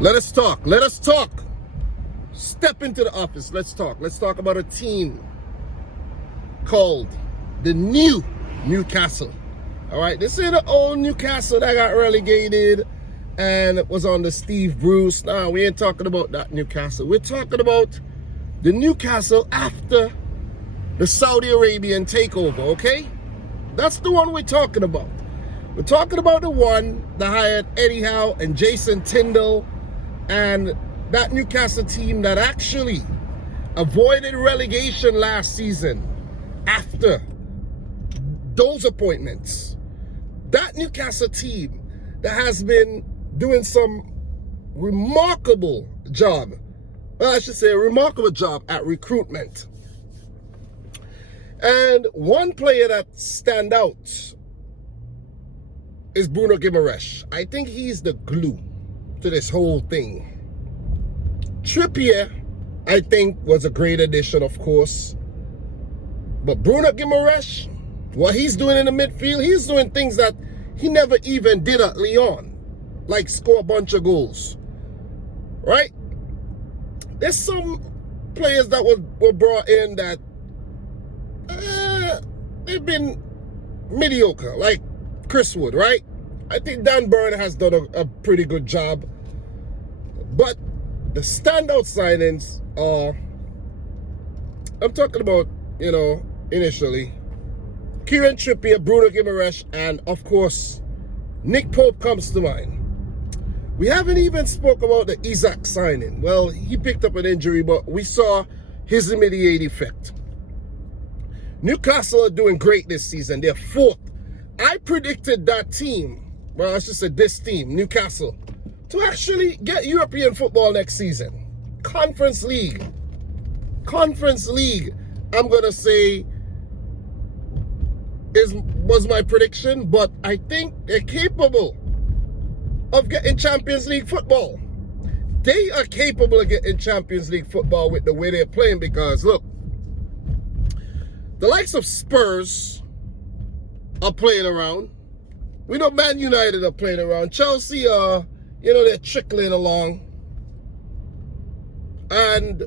Let us talk. Let us talk. Step into the office. Let's talk. Let's talk about a team called the new Newcastle. All right, this is the old Newcastle that got relegated and was under Steve Bruce. Now, we ain't talking about that Newcastle. We're talking about the Newcastle after the Saudi Arabian takeover, okay? That's the one we're talking about. We're talking about the one that hired Eddie Howe and Jason Tyndall and that Newcastle team that actually avoided relegation last season after those appointments. That Newcastle team that has been doing some remarkable job, well, I should say a remarkable job at recruitment. And one player that stands out is Bruno Guimaraes. I think he's the glue to this whole thing. Trippier, I think, was a great addition, of course. But Bruno Guimaraes, what he's doing in the midfield, he's doing things that he never even did at Lyon, like score a bunch of goals, right? There's some players that were brought in that they've been mediocre, like Chris Wood, right? I think Dan Burn has done a pretty good job. But the standout signings are, I'm talking about, initially, Kieran Trippier, Bruno Guimaraes, and of course, Nick Pope comes to mind. We haven't even spoke about the Isaac signing. Well, he picked up an injury, but we saw his immediate effect. Newcastle are doing great this season. They're fourth. I predicted that team, well, I should say this team, Newcastle, to actually get European football next season. Conference League, I'm going to say, was my prediction, but I think they're capable of getting Champions League football. They are capable of getting Champions League football with the way they're playing because, look, the likes of Spurs are playing around. We know Man United are playing around. Chelsea are, they're trickling along. And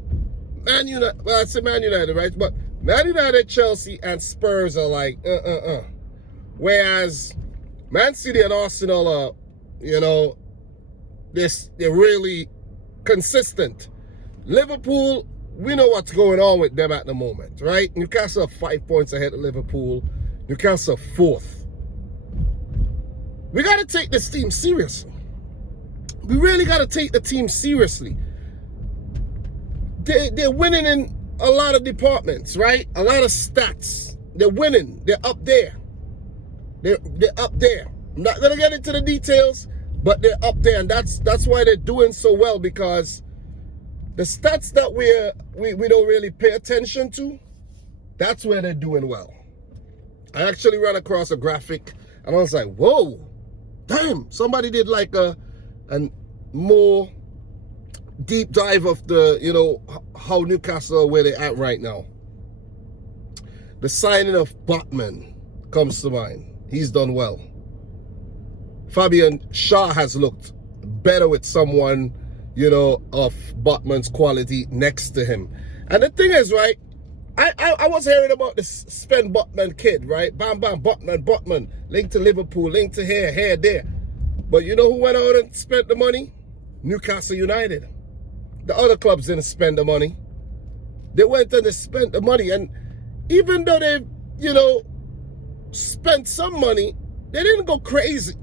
Man United, well, I say Man United, right? But Man United, Chelsea, and Spurs are like, Whereas Man City and Arsenal are, they're really consistent. Liverpool, we know what's going on with them at the moment, right? Newcastle are 5 points ahead of Liverpool. Newcastle are fourth. We got to take this team seriously. We really got to take the team seriously. They're winning in a lot of departments, right? A lot of stats. They're winning. They're up there. They're up there. I'm not going to get into the details, but they're up there. And that's why they're doing so well, because the stats that we don't really pay attention to, that's where they're doing well. I actually ran across a graphic and I was like, whoa, damn, somebody did like a more deep dive of the, how Newcastle are where they're at right now. The signing of Botman comes to mind. He's done well. Fabian Shaw has looked better with someone, of Botman's quality next to him. And the thing is, right, I was hearing about this Sven Botman kid, right? Bam, bam, Botman, linked to Liverpool, linked to here, there. But you know who went out and spent the money? Newcastle United. The other clubs didn't spend the money. They went and they spent the money. And even though they, spent some money, they didn't go crazy.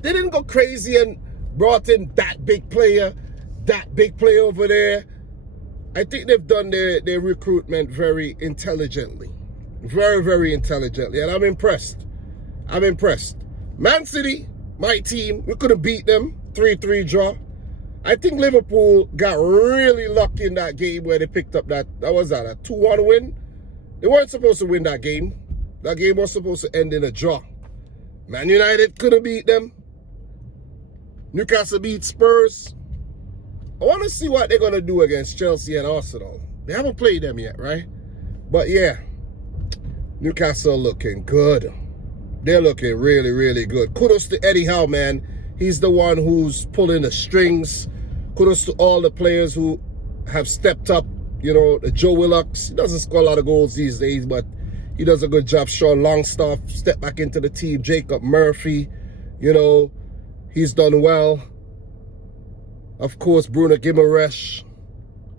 They didn't go crazy and brought in that big player over there. I think they've done their recruitment very intelligently. Very, very intelligently. And I'm impressed. Man City, my team, we could have beat them. 3-3 draw. I think Liverpool got really lucky in that game where they picked up that was a 2-1 win. They weren't supposed to win that game. That game was supposed to end in a draw. Man United couldn't beat them. Newcastle beat Spurs. I want to see what they're going to do against Chelsea and Arsenal. They haven't played them yet, right? But yeah, Newcastle looking good. They're looking really, really good. Kudos to Eddie Howe, man. He's the one who's pulling the strings. Kudos to all the players who have stepped up. You know, the Joe Willocks, he doesn't score a lot of goals these days, but he does a good job. Sean Longstaff stepped back into the team. Jacob Murphy, you know, he's done well. Of course, Bruno Guimaraes.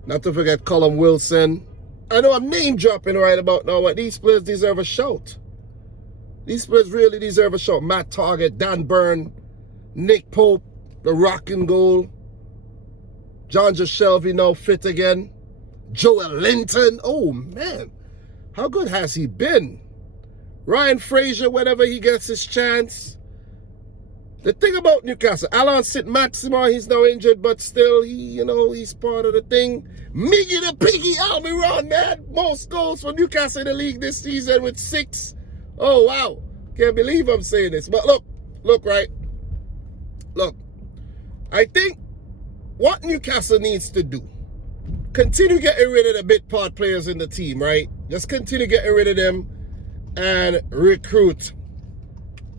Not to forget Callum Wilson. I know I'm name dropping right about now, but these players deserve a shout. These players really deserve a shout. Matt Target, Dan Byrne, Nick Pope, the rocking goal. John Shelby now fit again. Joel Linton. Oh, man. How good has he been? Ryan Fraser, whenever he gets his chance. The thing about Newcastle, Alan St-Maximin, he's now injured, but still, he's part of the thing. Miggy the Piggy Almiron, man. Most goals for Newcastle in the league this season with 6. Oh, wow. Can't believe I'm saying this. But look, right? Look, I think what Newcastle needs to do, continue getting rid of the bit part players in the team, right? Just continue getting rid of them and recruit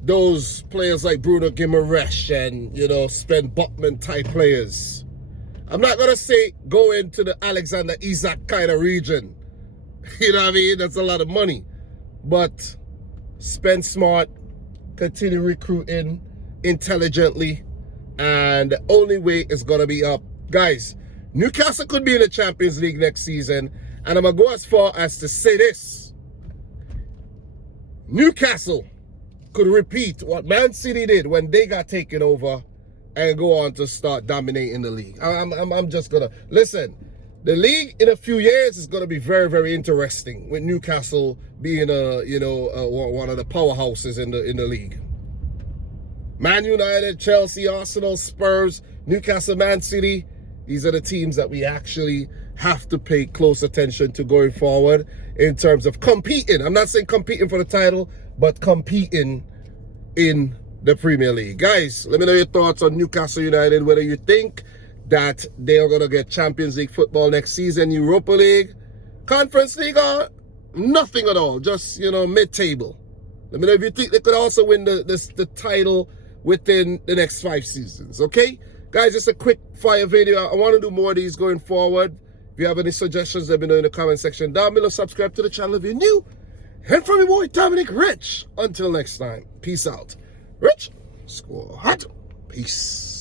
those players like Bruno Guimaraes and, Sven Botman type players. I'm not going to say go into the Alexander Isak kind of region. You know what I mean? That's a lot of money. But spend smart, continue recruiting intelligently, and the only way is going to be up. Guys, Newcastle could be in the Champions League next season, and I'm going to go as far as to say this. Newcastle could repeat what Man City did when they got taken over and go on to start dominating the league. I'm just going to... Listen, the league in a few years is going to be very, very interesting with Newcastle being one of the powerhouses in the league. Man United, Chelsea, Arsenal, Spurs, Newcastle, Man City, these are the teams that we actually have to pay close attention to going forward in terms of competing. I'm not saying competing for the title, but competing in the Premier League. Guys, let me know your thoughts on Newcastle United, whether you think that they are going to get Champions League football next season, Europa League, Conference League, or nothing at all, just, mid-table. Let me know if you think they could also win the title within the next 5 seasons, okay? Guys, just a quick fire video. I want to do more of these going forward. If you have any suggestions, let me know in the comment section down below. Subscribe to the channel if you're new. And from your boy, Dominic Rich. Until next time, peace out. Rich Squad. Peace.